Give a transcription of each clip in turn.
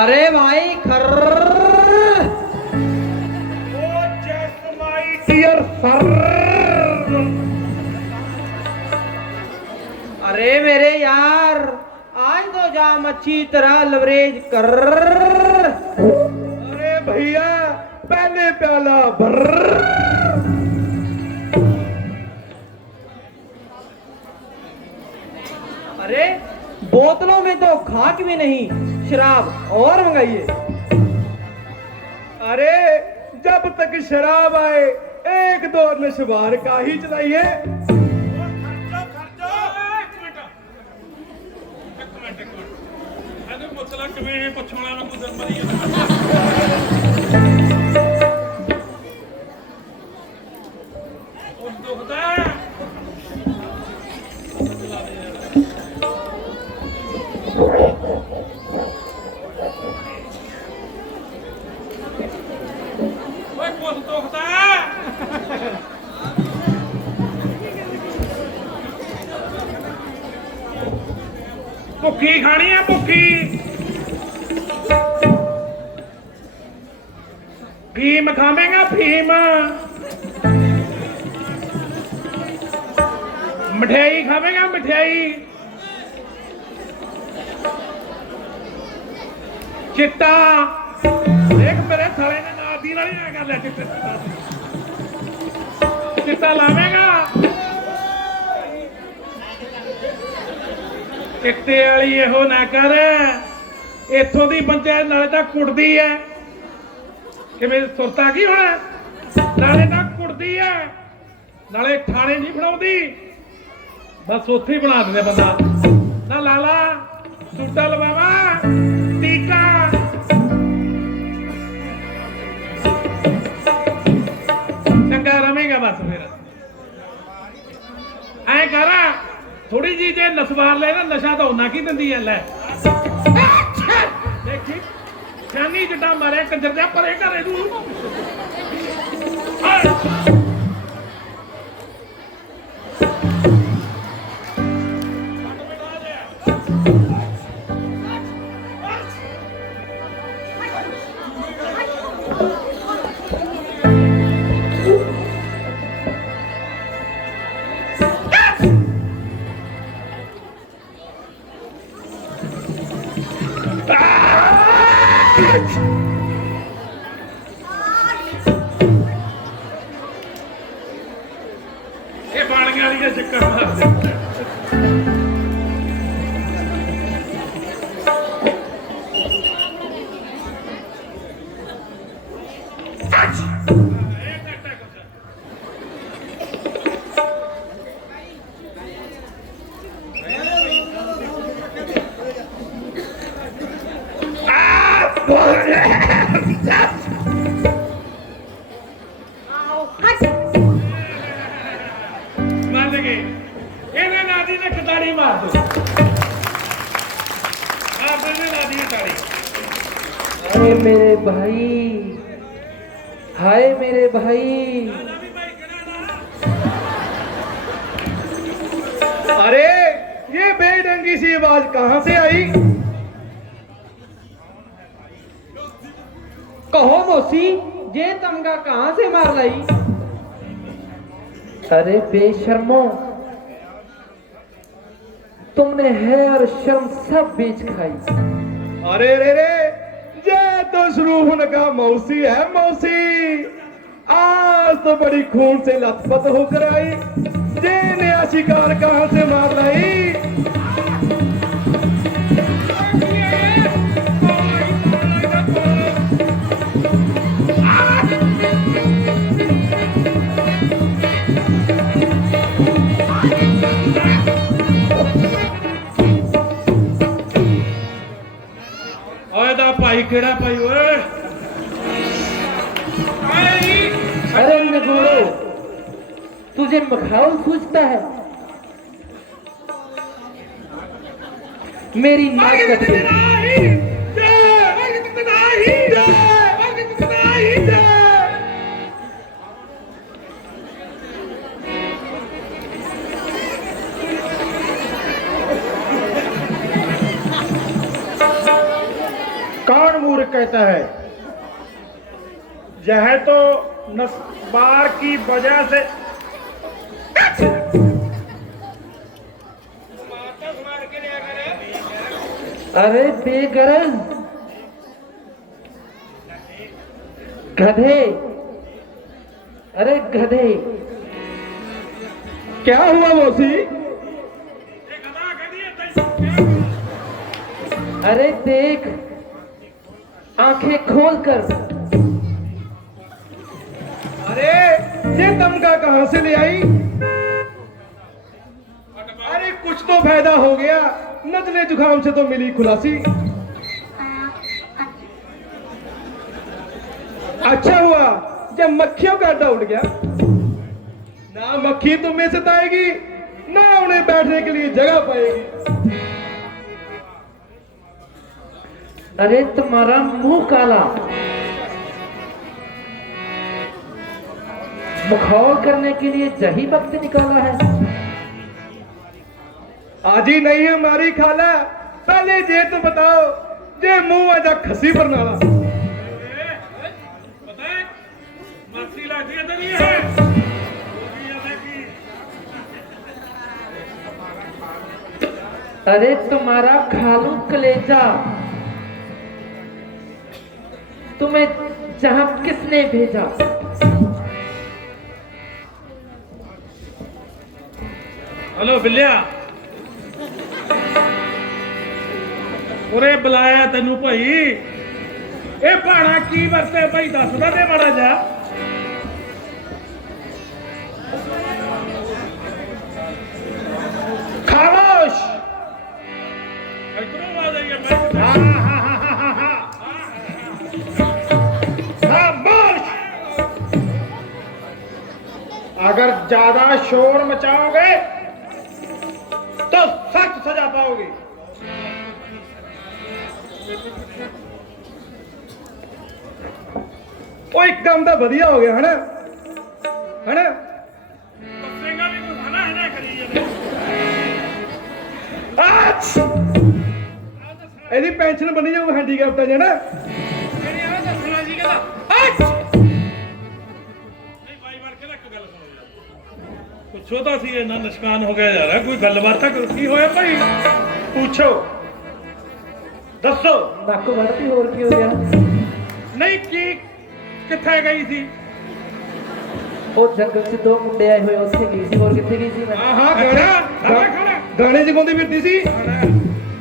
अरे भाई खर डियर सर। अरे मेरे यार आज तो जाम अच्छी तरह लवरेज कर। अरे भैया पहले प्याला भर। अरे बोतलों में तो खाक भी नहीं, शराब और मंगाइए। अरे जब तक शराब आए एक दो नशवार का ही चलाइए। ਭੁੱਖੀ ਖਾਣੀ ਆ ਭੁੱਖੀ। ਫੀਮ ਖਾਵੇਂਗਾ ਫੀਮ। ਮਠਿਆਈ ਖਾਵੇਂਗਾ ਮਠਿਆਈ। ਚਿੱਟਾ ਦੇਖ ਮੇਰੇ ਸਾਲੇ ਨੇ ਨਾਦੀ ਨਾਲ ਹੀ ਆ ਕਰ ਲਿਆ। ਚਿੱਟਾ ਲਾਵੇਂਗਾ। ਚਿੱਟੇ ਵਾਲੀ ਇਹੋ ਨਾ ਕਰ। ਇੱਥੋਂ ਦੀ ਪੰਚਾਇਤ ਨਾਲੇ ਤਾਂ ਕੁੱਟਦੀ ਐ। ਕਿਵੇਂ ਸੁਰਤਾ ਕੀ ਹੋਣਾ। ਨਾਲੇ ਤਾਂ ਕੁੱਟਦੀ ਐ ਨਾਲੇ ਥਾਣੇ ਨਹੀਂ ਫੜਾਉਂਦੀ। ਬਸ ਉੱਥੇ ਹੀ ਬਣਾ ਦਿੰਦੇ ਬੰਦਾ। ਨਾ ਲਾਲਾ ਸੂਟਾ ਲਵਾਵਾ ਟੀਕਾ। ਚੰਗਾ ਰਵੇਂਗਾ ਬਸ ਫਿਰ। ਐ ਕਰ ਥੋੜੀ ਜੀ ਜੇ ਨਸਵਾਰ ਲੈ ਨਾ ਨਸ਼ਾ ਤਾਂ ਉਹਨਾਂ ਕੀ ਦਿੰਦੀ ਐ। ਲੈ ਦੇਖੀ ਛਾਨੀ ਜੱਟਾ ਮਾਰਿਆ ਕੰਜਰ ਜਾ ਪਰੇ ਘਰੇ ਨੂੰ। ਇਹ ਬਾਣੀਆਂ ਵਾਲੀ ਦਾ ਚੱਕਰ ਮਾਰਦੇ। ਮੰਨ ਗਏ ਇਹਨੇ ਨਾਦੀ ਨੇ ਕਤਾੜੀ ਮਾਰ ਦੋ। ਆਪਨੇ ਨੇ ਨਾਦੀ ਨੇ ਤਾੜੀ। अरे मेरे भाई, हाय मेरे भाई। अरे ये बेढंगी सी आवाज कहां से आई। कहो मौसी ये तमगा कहाँ से मार लाई। अरे बेशर्मो तुमने है और शर्म सब बेच खाई। अरे रे रे ये तो शरूफ का मौसी है मौसी। आज तो बड़ी खून से लथपथ होकर आई। ये नया शिकार कहां से मार लाई। ਓਏ ਦਾ ਭਾਈ ਕਿਹੜਾ ਭਾਈ ਓਏ। अरे नगोड़ो तुझे मखाउल सूझता है। मेरी नाक कट गई। कौन कहता है? यह तो नस्बार की वजह से अरे बेगरज गधे, अरे गधे, क्या हुआ मौसी? अरे देख, आंखें खोल कर। अरे ये तमगा कहां से ले आई? अरे कुछ तो फायदा हो गया, नजले जुखाम से तो मिली खुलासी। अच्छा हुआ जब मक्खियों का अड्डा उड़ गया। ना मक्खी तुम्हें सताएगी, ना उन्हें बैठने के लिए जगह पाएगी। अरे तुम्हारा मुंह काला, मुखौल करने के लिए जही वक्त निकाला है। आज ही नहीं है हमारी खाला, पहले ये तो बताओ, जे मुंह आजा खसी पर नाला। अरे तुम्हारा खालू कलेजा, तुम्हें जहां किसने भेजा? हेलो बिल्लिया, उरे बुलाया तेनू भाई। ये भाड़ा की वरते भाई दस दे माड़ा जा। खामोश। इधरों आ जाइए। खामोश। अगर ज्यादा शोर मचाओगे तो सख्त सजा पाओगे। ਉਹ ਇੱਕ ਕੰਮ ਤਾਂ ਵਧੀਆ ਹੋ ਗਿਆ ਹਨਾ ਹਨਾ बसेगा भी कुछ हना हना करी जाए। ਇਹਦੀ ਪੈਨਸ਼ਨ ਬਣੀ ਜਾਊ ਹੈਂਡੀਕੈਪਟਾਂ ਚ ਨਾ। मेरी आवाज दसना जी कहता नहीं भाई मार के ना कोई गल सुनो यार। कुछ होता सी इन्ना निशान हो गया यार। कोई गलबात की होया भाई? पूछो, दसो। नक बढ़ती और की हो गया? नहीं की किथे गई थी? वो जंगल से दो मुंडे आए हुए उससे गई थी। और कितने गई थी मैं? ਹਾਂ ਹਾਂ खड़ा ਗਾਣੇ ਚ ਗਾਉਂਦੀ ਫਿਰਦੀ ਸੀ।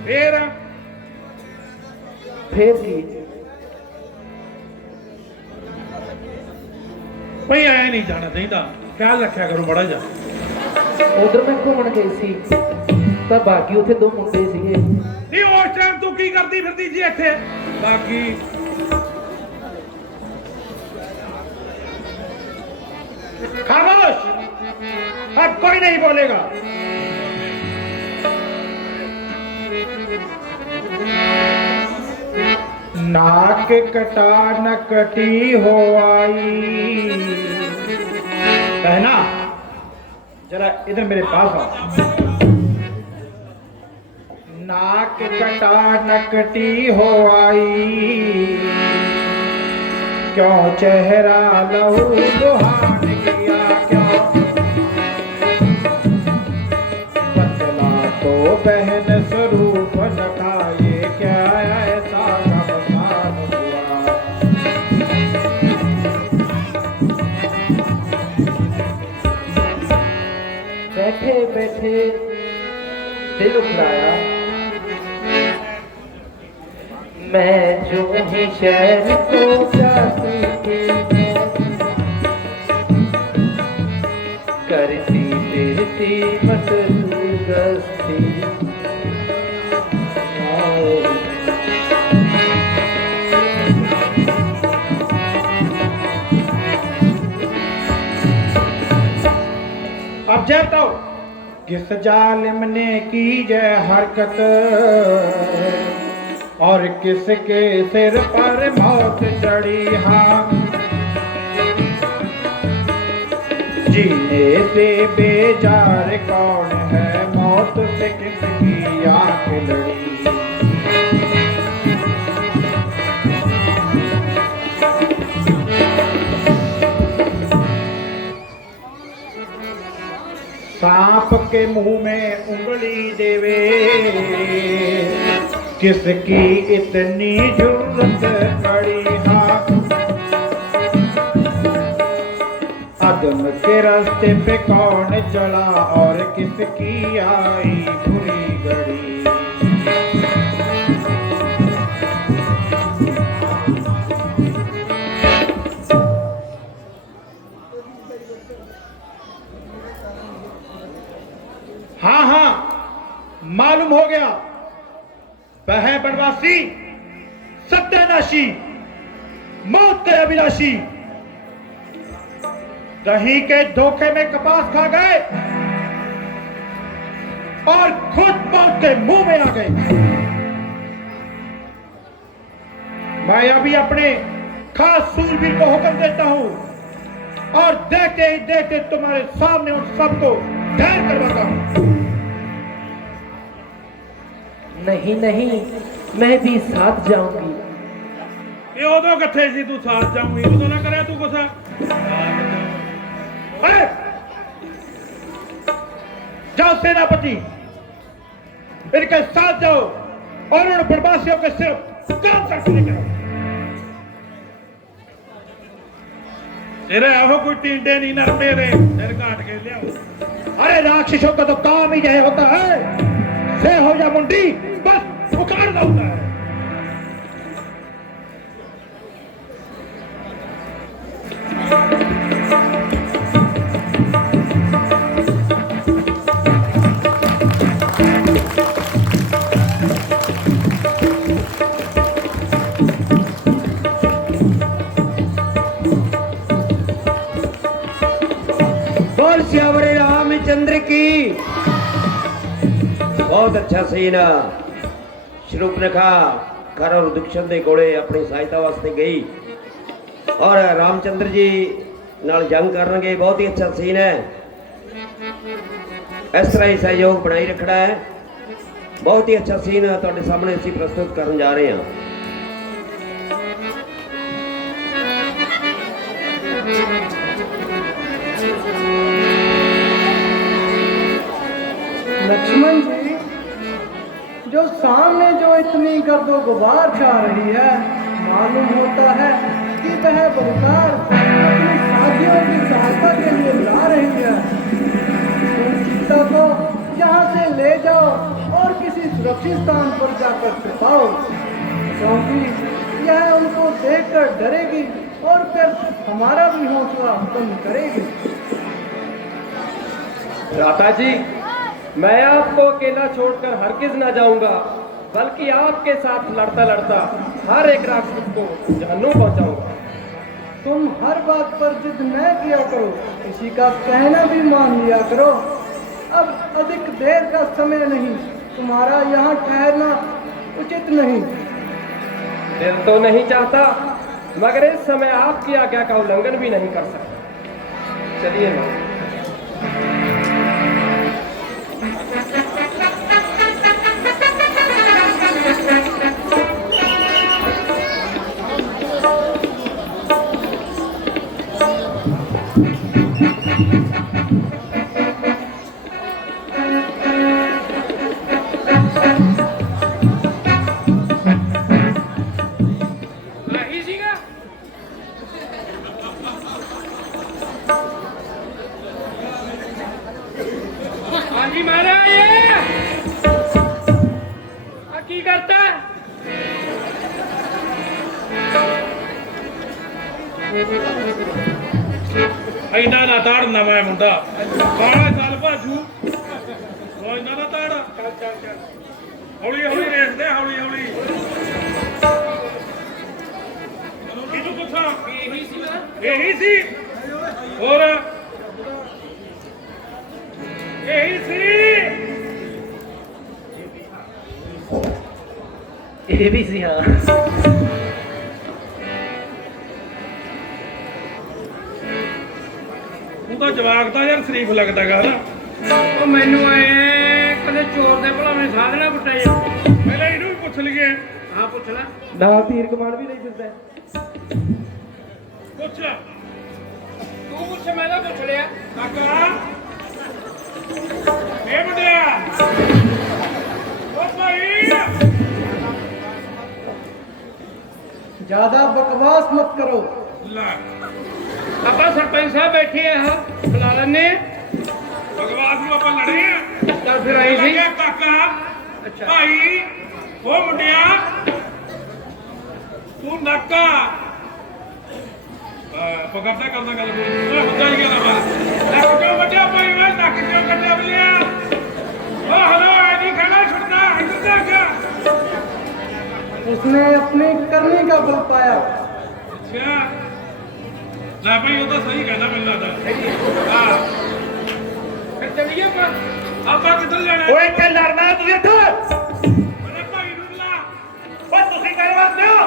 फिर फिर की भाई आया नहीं जाना चाहिए, ख्याल रखा करो बड़ा जा। उधर मैं घूमन गई सी, तब बाकी उथे दो मुंडे सीगे। नहीं उस टाइम तू की करती फिरती जी इथे? बाकी खामोश। अब कोई नहीं बोलेगा। नाक कटा न कटी हो आई। बहना जरा इधर मेरे पास आओ। नाक कटा न कटी हो आई, क्यों चेहरा लहू लुहान गया, क्यों बदला तो बहन स्वरूप नखाए, क्या ऐसा गमसान हुआ। बैठे बैठे दिल उखड़ाया, मैं जो ही शहर को जाती थी, करती फिरती मटरू गस्ती। अब जब तो किस जालिम ने की जय हरकत, और किसके सिर पर मौत चढ़ी। हाँ, जीने से बेजार कौन है, मौत से किसकी आंख लड़ी। के मुंह में उंगली देवे, किसकी इतनी जरूरत पड़ी। हाँ, अदम के रास्ते पे कौन चला और किसकी आई बुरी घड़ी। हाँ हाँ, मालूम हो गया, वह है बनवासी, सत्यानाशी, मौत के अभिलाषी। दही के धोखे में कपास खा गए और खुद मौत के मुंह में आ गए। मैं अभी अपने खास सूरवीर को हुक्म देता हूं और देखते ही देखते तुम्हारे सामने उन सबको ढेर करवाता हूं। नहीं नहीं, मैं भी साथ जाऊंगी। ये उदो कथे सी तू साथ जाऊंगी, उदो ना करे तू कुछ। अरे जाओ सेनापति, इनके साथ जाओ और उन बनवासियों के सिर्फ काम करके लेके आओ। तेरे आहो कोई टिंडे नहीं नरमे रे, तेरे काट के ले आओ। अरे राक्षसों का तो काम ही यही होता है, से हो जा मुंडी, बस उखाड़ना होता है। बोल श्यावरे रामचंद्र की। बहुत अच्छा सीन। शूर्पणखा घर और दुष्यंत दे कोले अपनी सहायता वास्ते गई और रामचंद्र जी नाल जंग करनगे। बहुत ही अच्छा सीन है। इस तरह ही सहयोग बनाई रखना है। बहुत ही अच्छा सीन तुहाडे सामने असीं प्रस्तुत करन जा रहे हैं। लक्ष्मण जी, जो सामने जो इतनी गर्दो गुबार छा रही है, मालूम होता है कि वह बलकार अपनी साथियों की सहायता के लिए ला रही है। तुम सीता को यहाँ से ले जाओ और किसी सुरक्षित स्थान पर जाकर छिपाओ, क्योंकि यह उनको देखकर डरेगी और फिर हमारा भी हौसला कम करेगी। भ्राता जी, मैं आपको अकेला छोड़कर हरगिज ना जाऊंगा, बल्कि आपके साथ लड़ता लड़ता हर एक राक्षस को जहन्नुम पहुंचाऊंगा। तुम हर बात पर जिद न किया करो, किसी का कहना भी मान लिया करो। अब अधिक देर का समय नहीं, तुम्हारा यहाँ ठहरना उचित नहीं। दिल तो नहीं चाहता, मगर इस समय आपकी आज्ञा का उल्लंघन भी नहीं कर सकता। चलिए मां। इना ना ताड़ना मैं मुंडा काला चल भाजू रोज ना ताड़। चल चल चल, हौली हौली रेस दे, हौली हौली। किनु पूछा यही सी और यही सी, ये भी सी। हाँ, ਉਹਦਾ ਜਵਾਕ ਤਾਂ ਯਾਰ ਸ਼ਰੀਫ ਲੱਗਦਾ ਗਾ ਨਾ। ਉਹ ਮੈਨੂੰ ਆਏ ਕਦੇ ਚੋਰ ਦੇ ਭਲਾਵੇਂ ਸਾਧਣਾ ਕੁੱਟਿਆ ਜਾਂਦਾ। ਪਹਿਲਾਂ ਇਹਨੂੰ ਵੀ ਪੁੱਛ ਲਈਏ। ਹਾਂ ਪੁੱਛ ਲੈ। ਨਾਲ ਤੀਰ ਕਮਾਨ ਵੀ ਨਹੀਂ ਦਿੰਦਾ। ਪੁੱਛ ਤੂੰ ਪੁੱਛ, ਮੈਂ ਤਾਂ ਪੁੱਛ ਲਿਆ। ਕਾਕਾ ਇਹ ਮੁੰਡਿਆ ਉਹ ਭਾਈ ज्यादा बकवास मत करो। ਲੈ ਆਪਾਂ ਸਰਪੰਚ ਸਾਹਿਬ ਬੈਠੇ ਆ ਬੁਲਾ ਲੈਣੇ ਭਗਵਾਨ ਨੂੰ ਆਪਾਂ ਲੜੇ ਆ ਤਾਂ ਫਿਰ ਆਈ ਸੀ ਲੱਗਿਆ ਕਾਕਾ ਅੱਛਾ ਭਾਈ ਉਹ ਮੁੰਡਿਆ ਤੂੰ ਨਾਕਾ ਪਕੜਦਾ ਕਰਦਾ ਗੱਲ ਕੋਈ ਹੁੰਦਾ ਹੀ ਗਿਆ ਨਾ ਨੱਕ ਕਿਉਂ ਵੱਡਿਆ ਭਾਈ ਓਏ ਨੱਕ ਕਿਉਂ ਕੱਟਿਆ ਬਲਿਆ ਉਹ ਹਲੋ ਐਡੀ ਖਾਣਾ ਛੁੱਟਦਾ ਇੱਧਰ ਜਾ ਗਿਆ उसने अपनी करनी का बल पाया। ਅੱਛਾ ਲੈ ਭਾਈ ਉਹ ਤਾਂ ਸਹੀ ਕਹਿੰਦਾ ਮੈਨੂੰ ਲੱਗਦਾ ਹਾਂ ਫਿਰ ਚੱਲੀਏ ਆਪਾਂ ਕਿੱਧਰ ਜਾਣਾ ਓਏ ਇੱਥੇ ਲੜਨਾ ਤੁਸੀਂ ਇੱਥੇ ਮੇਰੇ ਭਾਈ ਨੂੰ ਲਾ ਓ ਤੁਸੀਂ ਕਰ ਵਾਸਤੇ ਹੋ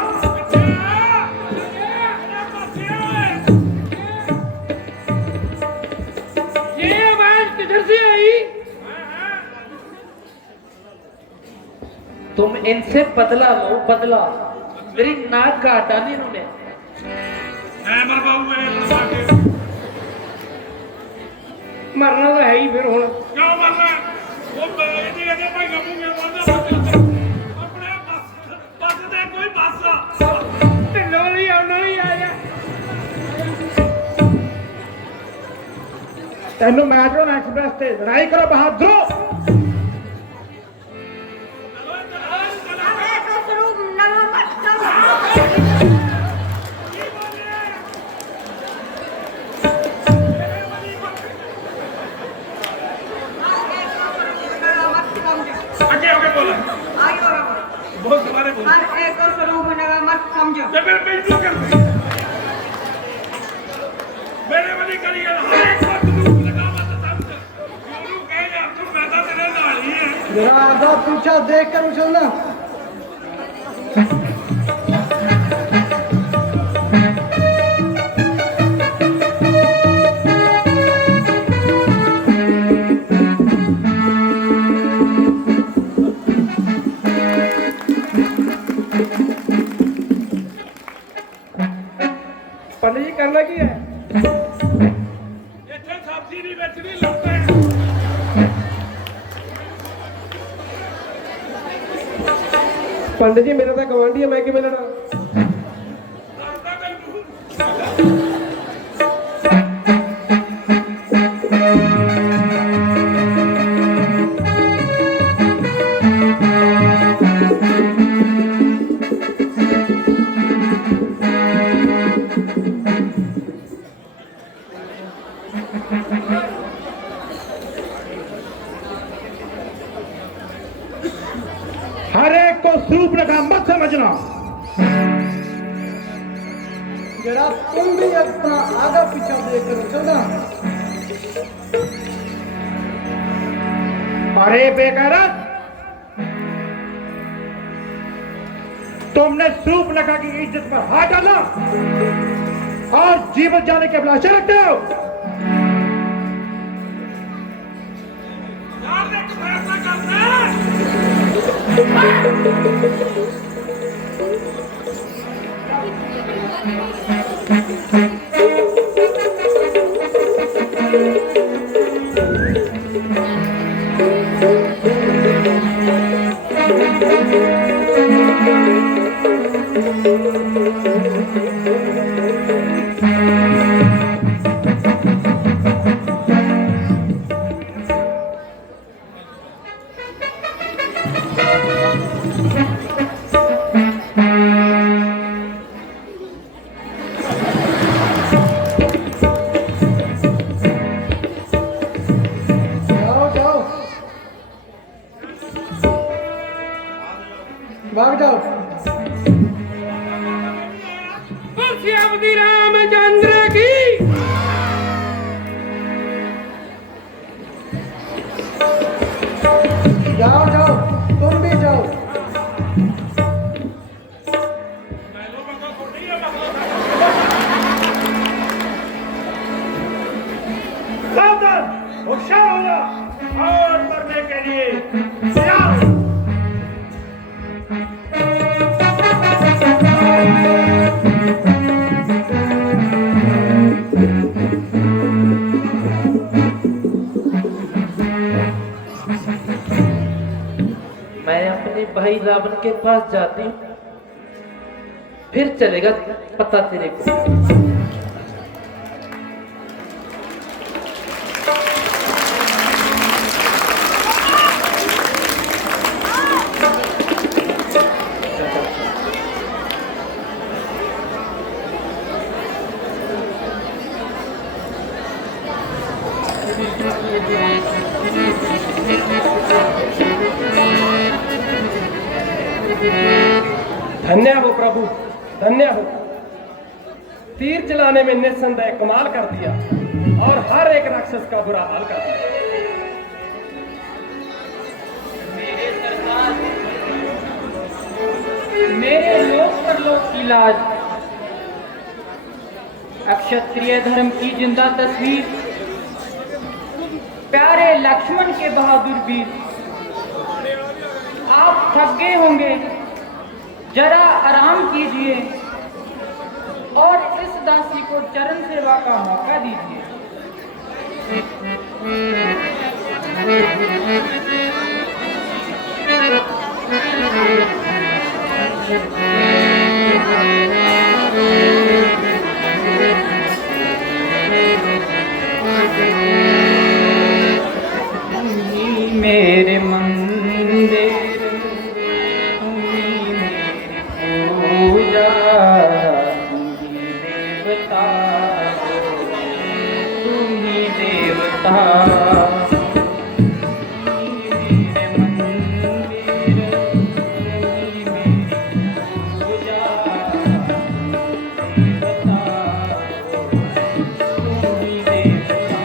ये आवाज किधर से आई तुम इनसे बदला लो बदला मेरी नाक काट डाली इन्होंने ਐ ਮਰ ਬਾਬੂ ਐ ਲੜਾ ਕੇ मरना तो है ही फिर हूं ਕਿਉਂ ਮਰਨਾ ਉਹ ਇਹਦੀ ਇਹਦੇ ਭਾਈ ਗੱਪੂ ਗਿਆ ਬੰਦਾ ਆਪਣੇ ਬੱਸ ਦੇ ਕੋਈ ਬੱਸ ढिल्लो नहीं आना नहीं आया ਤੈਨੂੰ ਮੈਟਰੋ ਐਕਸਪ੍ਰੈਸ ਤੇ ਲੜਾਈ ਕਰੋ ਬਹਾਦਰੋ ਅੱਗੇ ਹੋ ਕੇ ਬੋਲ ਬਹੁਤ ਦੁਬਾਰੇ ਬੋਲ ਤੇ ਫਿਰ ਮੈਨੂੰ ਕਰ ਮੇਰੇ ਵਾਲੀ ਕਰੀ ਗੱਲ ਹਰ ਇੱਕ ਵਕਤ ਨੂੰ ਲਗਾ ਮਤ ਸਮਝ ਉਹਨੂੰ ਕਹੇ ਯਾਰ ਤੂੰ ਮੈਂ ਤਾਂ ਤੇਰੇ ਨਾਲ ਹੀ ਹੈ जरा आधा पीछा देख कर उछलना। पंडित जी करना की है ਇੱਥੇ ਸਬਜ਼ੀ ਨਹੀਂ ਵੇਚਣੀ ਲੜਦੇ पंडित जी मेरा तो गवांढी है मैं कि लड़ा ਲੜਦਾ ਤੈਨੂੰ हर एक को स्वरूप रखा मत समझना जरा तुम भी अपना आधा पीछा देख कर उछलना। अरे बेगैरत तुमने स्वरूप रखा की इज्जत पर हाथ डाला और जीवन जाने के अभिलाषा रखते हो ਯਾਰ ਦੇ ਇੱਕ ਫੈਸਲਾ ਕਰਨਾ जाओ जाओ भाग जाओ। श्यामती रामचंद्र की जाओ जाओ तुम भी जाओ। ਮੈਨੂੰ ਬੰਦਾ ਥੋੜੀ ਆ ਮਸਲਾ सावधान होशियार हो जा और मरने के लिए तैयार रावण के पास जाती हूँ, फिर चलेगा पता तेरे को। धन्य हो प्रभु, धन्य हो। तीर चलाने में निस्संदेह कमाल कर दिया और हर एक राक्षस का बुरा हाल कर दिया। मेरे लोक परलोक की लाज, अक्षत्रिय धर्म की जिंदा तस्वीर, प्यारे लक्ष्मण के बहादुर वीर। आप थक गए होंगे, जरा आराम कीजिए और इस दासी को चरण सेवा का मौका दीजिए। मेरे मंदिर तुम्ही मेरी पूजा, तुम्ही देवता, तुम्ही देवता। मेरे मंदिर तुम्ही मेरी पूजा, देवता, तुम्ही देवता।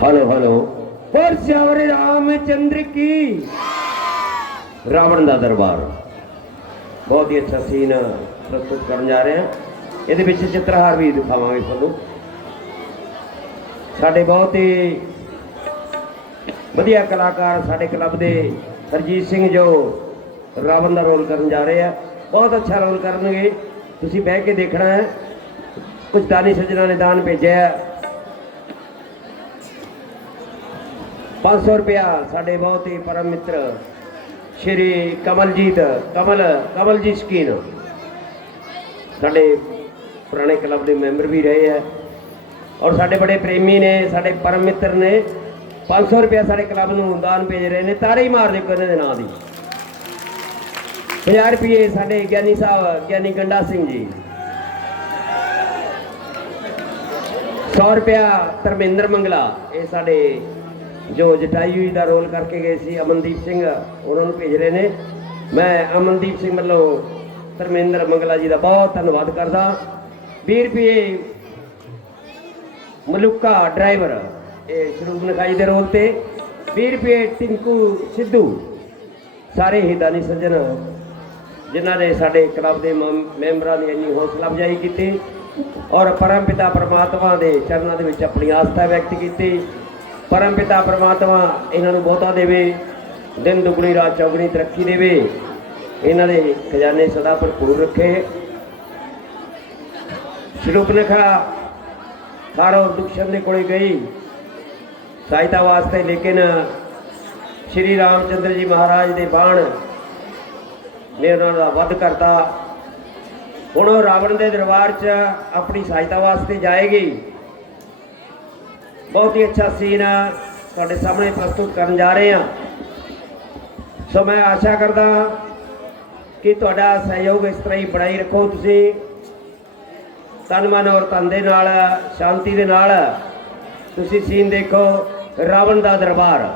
हेलो हेलो पर श्यावर रामचंद्र की रावण का दरबार बहुत ही अच्छा सीन प्रस्तुत करने जा रहे हैं। ये चित्रहार भी दिखावे थोनों साडे बहुत ही वधिया कलाकार साडे क्लब के हरजीत सिंह जो रावण का रोल करने जा रहे हैं, बहुत अच्छा रोल करेंगे। तुसी बह के देखना है। कुछ दानी सज्जना ने दान भेजा है 500 रुपया साडे बहुत ही परम मित्र श्री कमल जी शकीन साडे पुराने क्लब के मैंबर भी रहे हैं और साडे बड़े प्रेमी ने साडे परम मित्र ने 500 रुपया साडे क्लब नूं दान भेज रहे हैं। तारे ही मार देखो इन्हां दे नां दी। 50 रुपये साडे ज्ञानी साहब ज्ञानी गंडा सिंह जी, 100 रुपया धर्मेंद्र मंगला ये साडे जो जटायू का रोल करके गए सी अमनदीप सिंह उन्होंने भेज रहे हैं। मैं अमनदीप सिंह वालों धर्मेंद्र मंगला जी का बहुत धन्यवाद करदा। 20 रुपये मलुका ड्राइवर ये शरूफ नखाई के रोल से, 20 रुपये टिंकू सिद्धू सारे ही दानी सज्जन जिन्होंने साडे क्लब के मैंबरों ने इन्नी हौसला अफजाई की और परम पिता परमात्मा के चरणों के विच अपनी आस्था व्यक्त की। परम पिता परमात्मा इन्हों बहुता देवे, दिन दुगनी रात चौगनी तरक्की देवे, इन्हों के खजाने सदा भरपूर रखे। शरूपनखा खारो दुष्यंत के कोल गई सहायता वास्ते, लेकिन श्री रामचंद्र जी महाराज के बाण ने उन्होंने वध करता। हुण रावण के दरबार च अपनी सहायता वास्ते जाएगी। बहुत ही अच्छा सीन तुहाडे सामने प्रस्तुत करने जा रहे हैं। सो मैं आशा करदा कि तुहाडा सहयोग इस तरह ही बनाई रखो। तुसीं तन मन और तन दे नाल शांति दे नाल तुसीं सीन देखो रावण का दरबार।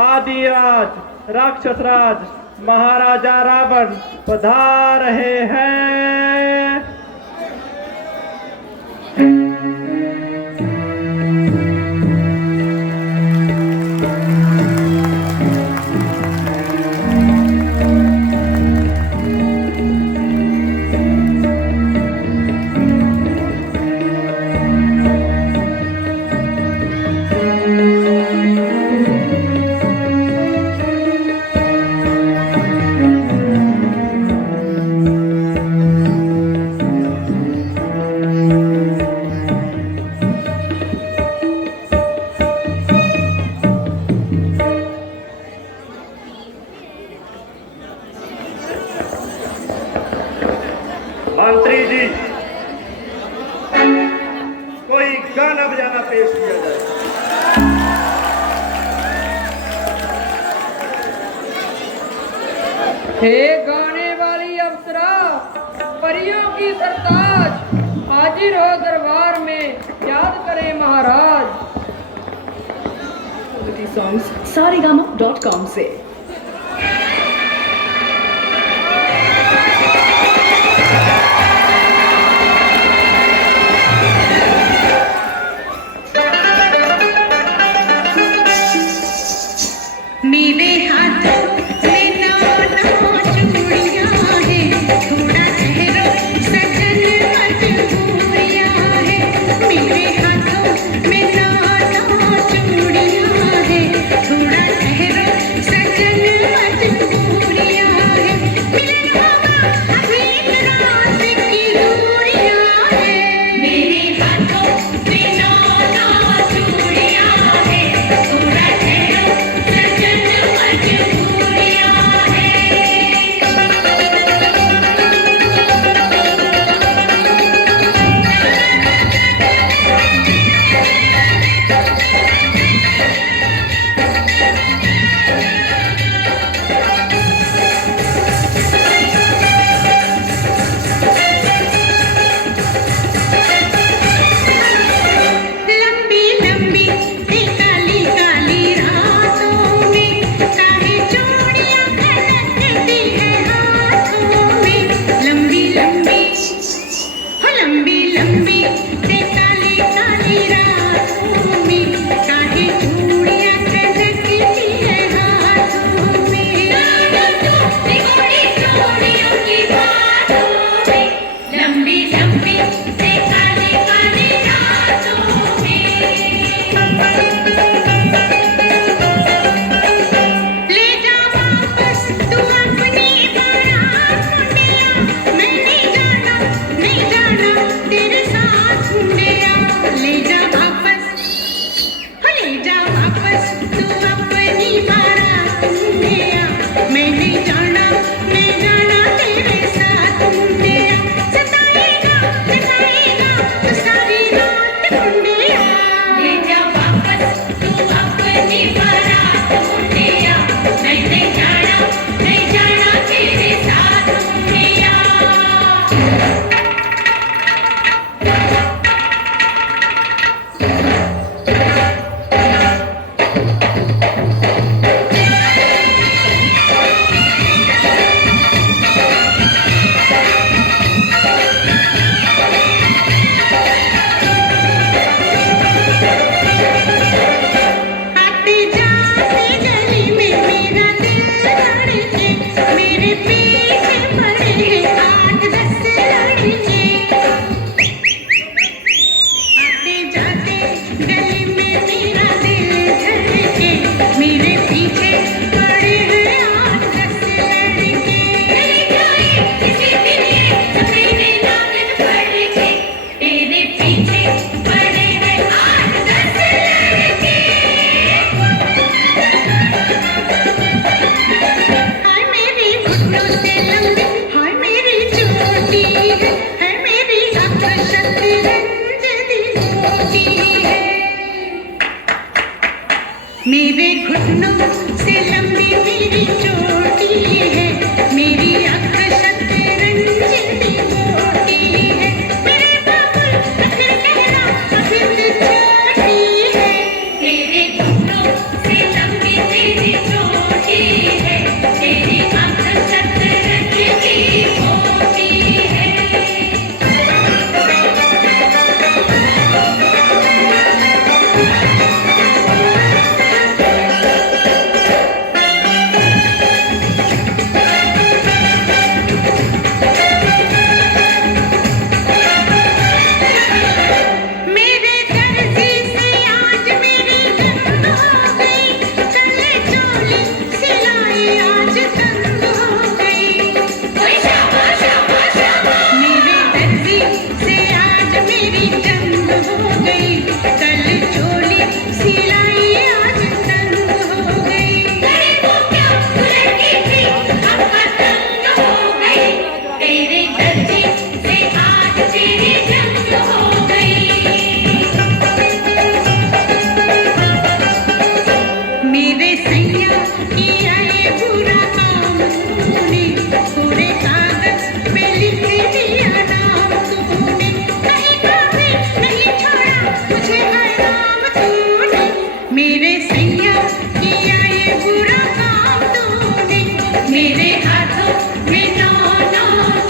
आदिराज राक्षस राज महाराजा रावण पधार रहे हैं। मंत्री जी कोई गाना बजाना पेश किया जाए। हे गाने वाली अप्सरा परियों की सरताज, हाजिर हो दरबार में याद करें महाराज। सॉन्ग्स सारेगामा.com से। मेरे हाथों में नौ चूड़ियां हैं, थोड़ा ठहरो सजन मजबूरियां हैं। मेरे हाथों में नौ चूड़ियां हैं, थोड़ा ठहरो सजन मुंडिया ले जा वापस तू अपनी बारात मुंडिया नहीं जाना तेरे साथ मुंडिया आते जाते गली में मेरा दिल धड़के मेरे पीछे पड़े हैं 8-10 लड़के आते जाते गली में मेरा दिल धड़के मेरे पीछे पड़े हैं 8-10 लड़के मेरे जाए किसी दिन ये सफेद दामन पड़ के तेरे पीछे पड़े हैं 8-10 लड़के हाय मेरी घुटनों से लंबी हाय मेरी चोटी है मेरी आकर्षक रंजनी मोटी है मेरे घुटनों से लंबी मेरी चोटी है मेरी आकर्षक रंजनी मोटी है मेरे बाबुल अगर गहरा अगर छोटी है तेरे घुटनों से लंबी मेरी चोटी है तेरी आकर्षक रंजनी मोटी है मेरे दर्जी से आज मेरी जंग हो गई चले चोली सिलाई आज तंग हो गई ओए शाबाश शाबाश शाबाश मेरे दर्जी से आज मेरी जंग हो गई कल चोली सिलाई आज तंग हो गई अरे वो क्या लड़की थी अब तंग हो गई तेरे दर्जी से आज तेरी जंग हो गई मेरे सैया किया ये बुरा काम तूने पूरे कागज पे लिख दिया नाम तूने कहीं कभी नहीं छोड़ा मुझे हराम तूने मेरे सैया किया ये बुरा काम तूने मेरे हाथों में 9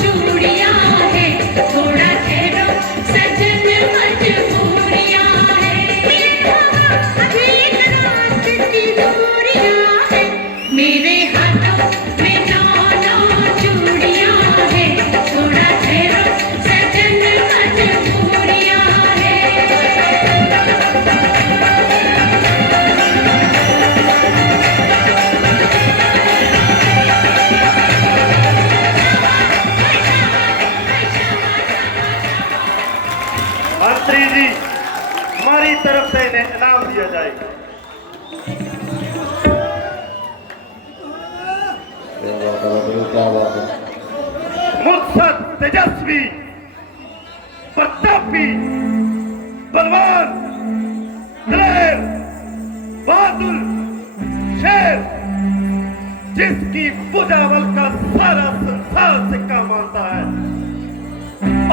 चूड़ियां है थोड़ा ठहरो सजन मजबूरियां है मेरे बाबा अभी एक रात की दूरियां है मेरे हाथों में 9 चूड़ियां है थोड़ा ठहरो सजन मजबूरियां है मंत्री जी हमारी तरफ से इन्हें इनाम दिया जाएगा क्या बात है मुझसे तेजस्वी प्रतापी बलवान दिलेर बहादुर शेर जिसकी बुझावल का सारा संसार सिक्का मानता है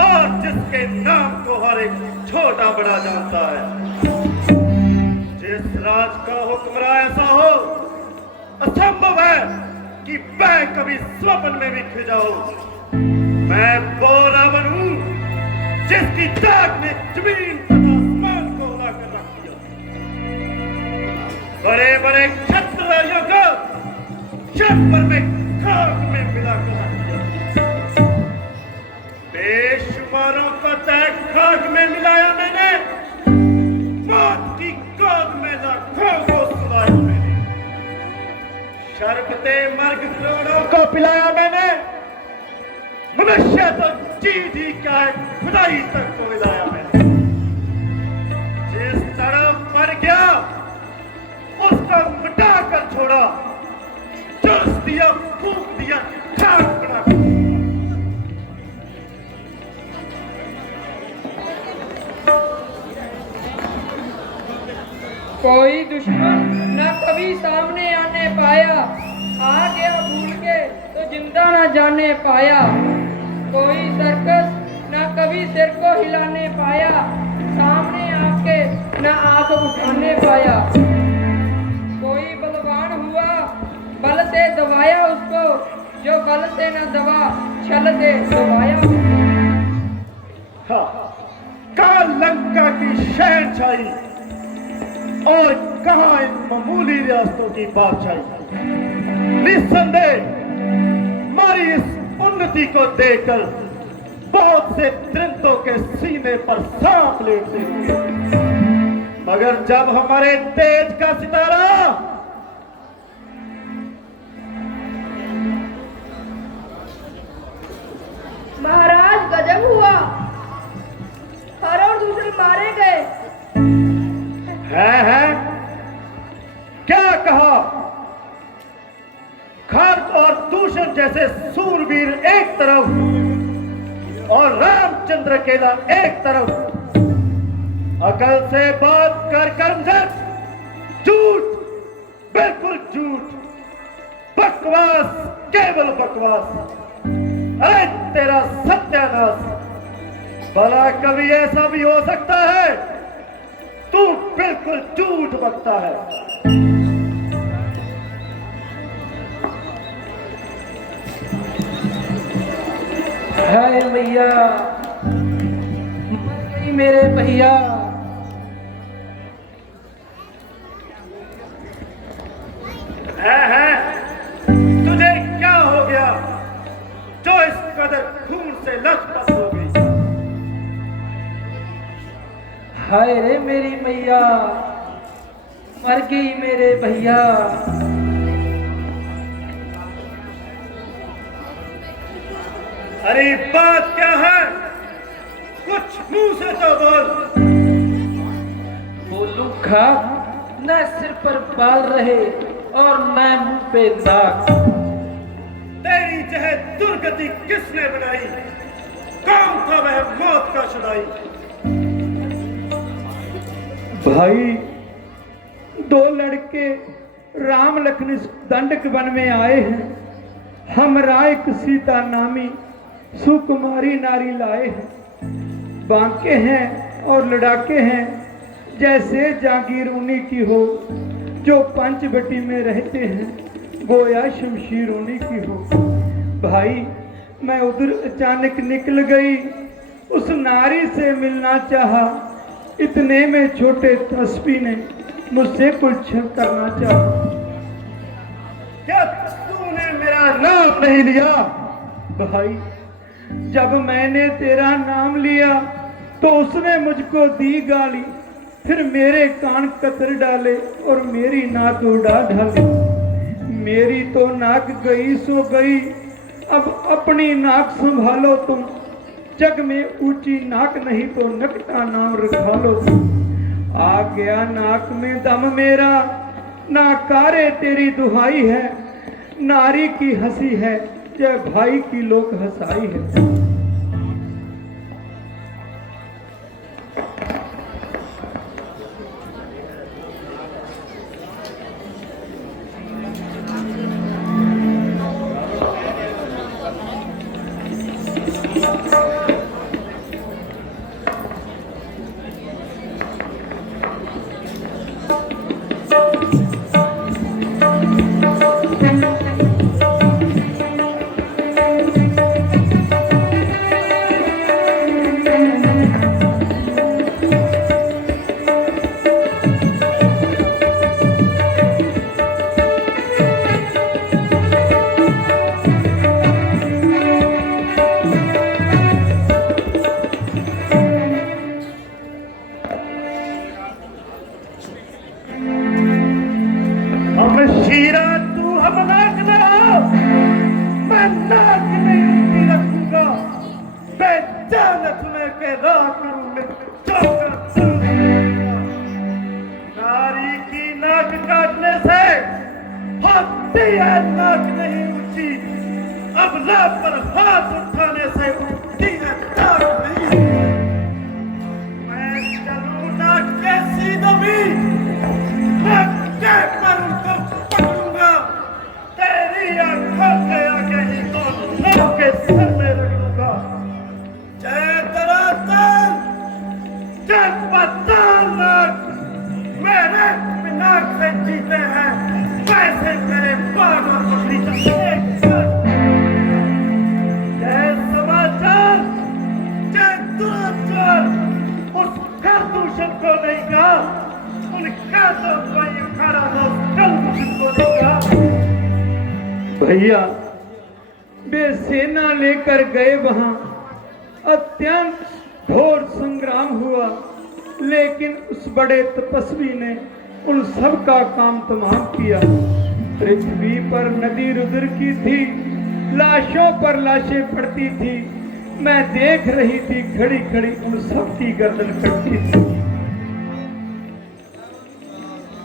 और जिसके नाम को हर एक छोटा बड़ा जानता है जिस राज का हुक्मरान ऐसा हो असंभव है कि मैं कभी स्वप्न में भी खिजाऊं मैं वो रावण हूं जिसकी ताक ने जमीन तथा आसमान को उड़ा कर रख दिया बड़े बड़े क्षत्रियों को शब्द में खाक में मिलाकर रख दिया बेशुमारों को तय खाक में मिलाया मैंने मौत की गोद में लाखों को सुलाया मैंने शरबते मर्ग करोड़ों को पिलाया मैंने मनुष्य तो जी जी का खुदाई तक को मिलाया मैंने जिस तरफ मर गया उसको मिटा कर छोड़ा चुस दिया फूक दिया खाक बना कर कोई दुश्मन न कभी सामने आने पाया, आ गया भूल के तो जिंदा न जाने पाया। कोई सर्कस न कभी सिर को हिलाने पाया, सामने आके न आंख उठाने पाया। कोई बलवान हुआ बल से दबाया उसको, जो बल से न दबा छल से दबाया। हाँ, कहाँ लंका की शहनशाही और कहाँ इन मामूली रियासतों की बादशाही। निस्संदेह हमारी इस उन्नति को देखकर बहुत से दृंतों के सीने पर सांप लेटते हुए, मगर जब हमारे तेज का सितारा महाराज गजब हुआ, हर और दूसरे मारे गए। है क्या कहा? खर्च और दूषण जैसे सूरवीर एक तरफ और रामचंद्र अकेला एक तरफ। अकल से बात कर कर्मजट। झूठ, बिल्कुल झूठ, बकवास, केवल बकवास। अरे तेरा सत्यानाश। भला कभी ऐसा भी हो सकता है? तू बिल्कुल झूठ बकता है। हाय भैया, मेरे भैया। है तुझे क्या हो गया जो इस कदर खून से लथपथ हो गई? हाय रे मेरी मैया, मर गई मेरे भैया। अरे बात क्या है? कुछ मुंह से तो बोल। बोलू खा, न सिर पर बाल रहे और न मुंह पे दाग। तेरी चाहे दुर्गति किसने बनाई? कौन था वह मौत का शुदाई? भाई, दो लड़के राम लखन इस दंडक वन में आए हैं। हम राय सीता नामी सुकुमारी नारी लाए हैं। बांके हैं और लड़ाके हैं, जैसे जागीर उन्हीं की हो जो पंचवटी में रहते हैं, गोया शमशीर उन्हीं की हो। भाई, मैं उधर अचानक निकल गई, उस नारी से मिलना चाहा। इतने में छोटे तस्बी ने मुझसे कुछ करना चाहा। क्या तूने मेरा नाम नहीं लिया? भाई, जब मैंने तेरा नाम लिया तो उसने मुझको दी गाली, फिर मेरे कान कतर डाले और मेरी नाक उड़ा ढाली। मेरी तो नाक गई सो गई, अब अपनी नाक संभालो तुम। जग में ऊंची नाक नहीं तो नकटा नाम रखा लो तुम। आ गया नाक में दम मेरा, नाकारे तेरी दुहाई है। नारी की हंसी है, जय भाई की लोक हंसाई है। पचास लाख मेरे पिनाक से जीते हैं, वैसे मेरे बाघ और बकरी का एक जय समाचार, जय दुराचार उस खरदूषण को नहीं कहा, उन खातों को ये खड़ा हो खरदूषण को नहीं कहा। भैया वे सेना लेकर गए, वहां अत्यंत घोर संग्राम हुआ, लेकिन उस बड़े तपस्वी ने उन सब का काम तमाम किया। पृथ्वी पर नदी रुद्र की थी, लाशों पर लाशें पड़ती थी, मैं देख रही थी खड़ी खड़ी उन सब की गर्दन कटती थी।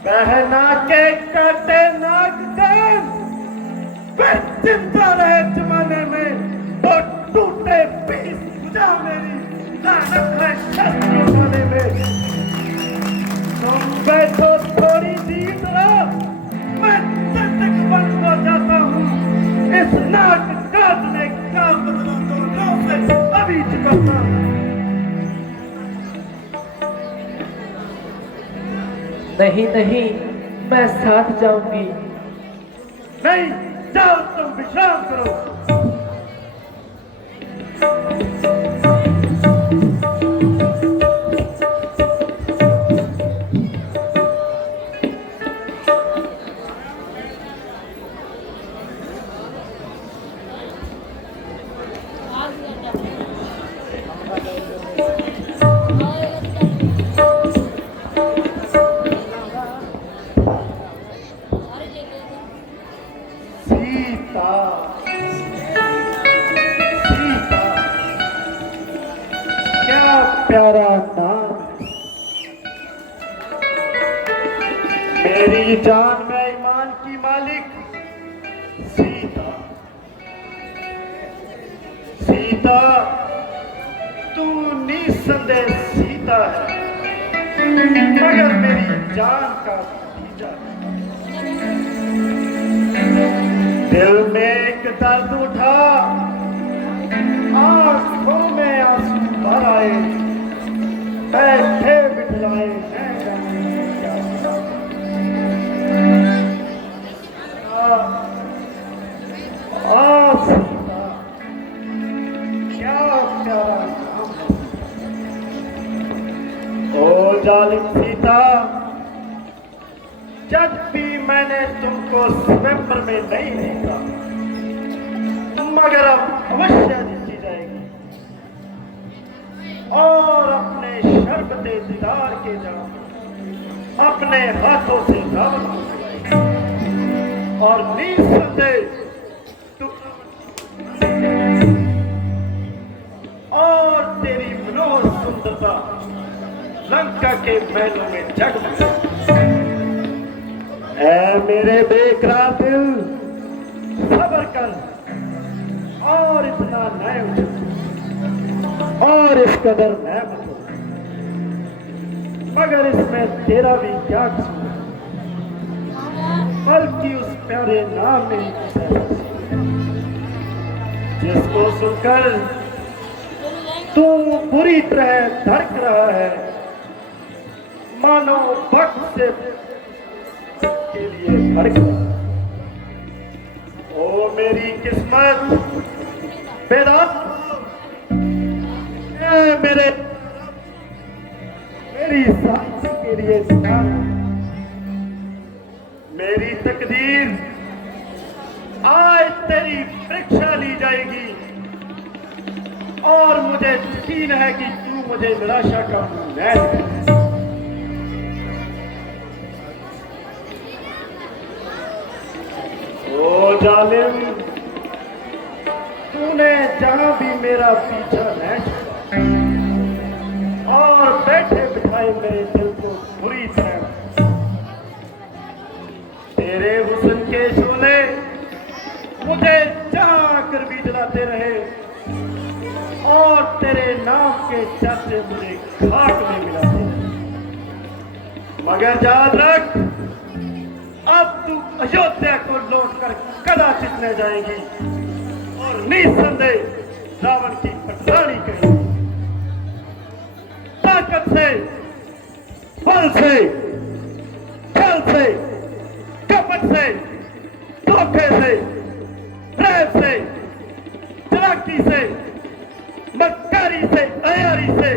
बहना के काटे नाग कान, फिर जिंदा रहे जमाने में तो टूटे पीस बुझा मेरी लानत है शस्त्रों खाने में। तुम बैठो थोड़ी जीत रहो, मैं तक बन हो जाता हूँ, इस नाग काटने का बदला दोनों से अभी चुकाता हूँ। नहीं नहीं, मैं साथ जाऊंगी। नहीं, जाओ तुम विश्राम करो। सीता, सीता, क्या प्यारा नाम है। मेरी जान में ईमान की मालिक सीता। सीता, तू निसंदेह सीता है, मगर मेरी जान का भतीजा है। दिल में एक दर्द उठा, आंखों में आंसू भर आए, बैठे बिठलाए हैं जाने क्या। सीता, क्या प्यारा नाम है। ओ जालिम सीता, जब भी मैंने तुमको स्वयंवर में नहीं देखा, मगर अब अवश्य जीती जाएगी और अपने शर्बते दीदार के जाम अपने हाथों से रावण हो जाएगी और निसंदेह और तेरी मनोहर सुंदरता लंका के महलों में जगमगाएगी। ऐ मेरे बेकरार दिल, सब्र कर और इतना न उछल और इस कदर न मत हो, मगर इसमें तेरा भी क्या कसूर है, बल्कि उस प्यारे नाम में ही कुछ है जिसको सुनकर तू बुरी तरह धड़क रहा है, मानो वक्त से के लिए धड़क रहा है। ओ मेरी किस्मत बेदार, मेरी साथी के लिए मेरी तकदीर आज तेरी परीक्षा ली जाएगी और मुझे यकीन है कि तू मुझे निराशा का मुंह न दिखाएगा। ओ जालिम, तूने जहां भी मेरा पीछा न छोड़ा और बैठे बिठाए मेरे दिल को बुरी तरह, तेरे हुस्न के शोले मुझे जहां आकर भी जलाते रहे और तेरे नाम के चर्चे मुझे खाक में मिलाते रहे, मगर याद रख, अब तू अयोध्या को लौटकर कदाचित न जाएगी और निसंदेह रावण की पटरानी करेगी। ताकत से फल से, छल से, कपट से, धोखे से, प्रेम से, चालाकी से, मक्कारी से, अयारी से,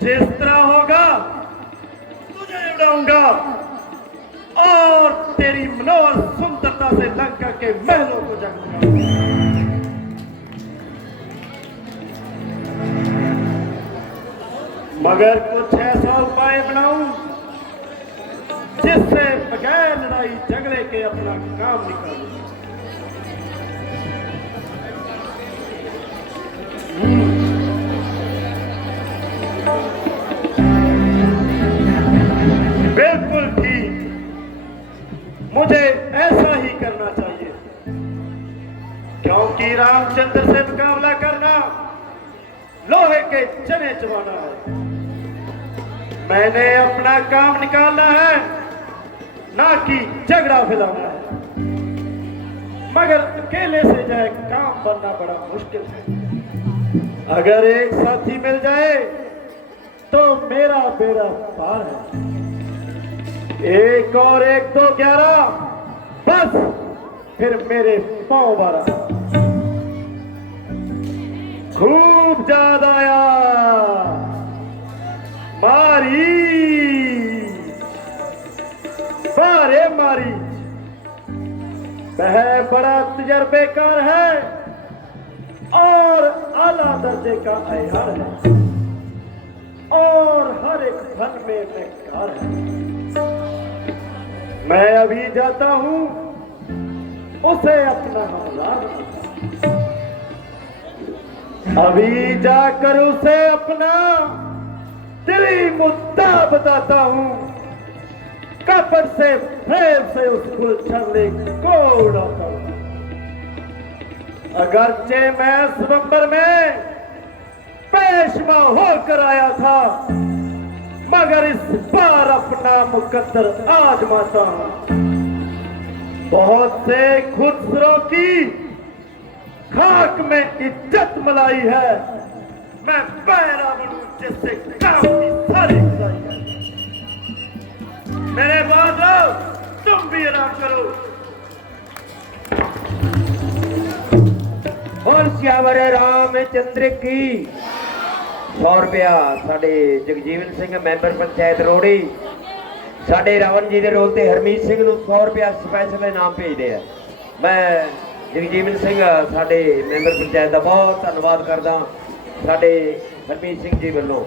जिस तरह होगा तुझे उड़ाऊंगा और तेरी मनोहर सुंदरता से लंका के महलों को जगाऊंगा। मगर कुछ ऐसा उपाय बनाऊं जिससे बगैर लड़ाई झगड़े के अपना काम निकालूं। बिल्कुल ठीक, मुझे ऐसा ही करना चाहिए, क्योंकि रामचंद्र से मुकाबला करना लोहे के चने चबाना है। मैंने अपना काम निकालना है, ना कि झगड़ा फैलाना है। मगर अकेले से जाए काम बनना बड़ा मुश्किल है। अगर एक साथी मिल जाए तो मेरा बेड़ा पार है। 1 और 1 2 11, बस फिर मेरे पांव बारा। खूब ज्यादा आया मारी, बारे मारी। वह बड़ा तजर्बेकार है और आला दर्जे का अयार है और हर एक फन में बेकार है। मैं अभी जाता हूं उसे अपना हमला बनाता, अभी जाकर उसे अपना दिली मुद्दा बताता हूं। कपट से प्रेम से उस गुलछर्रे को उड़ाता हूं। अगरचे मैं स्वयंवर में पेशवा होकर आया था, मगर इस बार अपना मुकद्दर आजमाता हूं। बहुत से खुदसरों की खाक में इज्जत मलाई है, मैं पैरा बनूं जिससे काम की सारी खुदाई है। मेरे बाद तुम भी आराम करो। और सियावर रामचंद्र की 100 रुपया साडे जगजीवन सिंह मैंबर पंचायत रोड़ी साडे रावण जी के रोल ते हरमीत सिंह नूं 100 रुपया स्पैशल इनाम भेजदे आ। मैं जगजीवन सिंह साडे मैंबर पंचायत का बहुत धन्नवाद करदा साडे हरमीत सिंह जी वालों।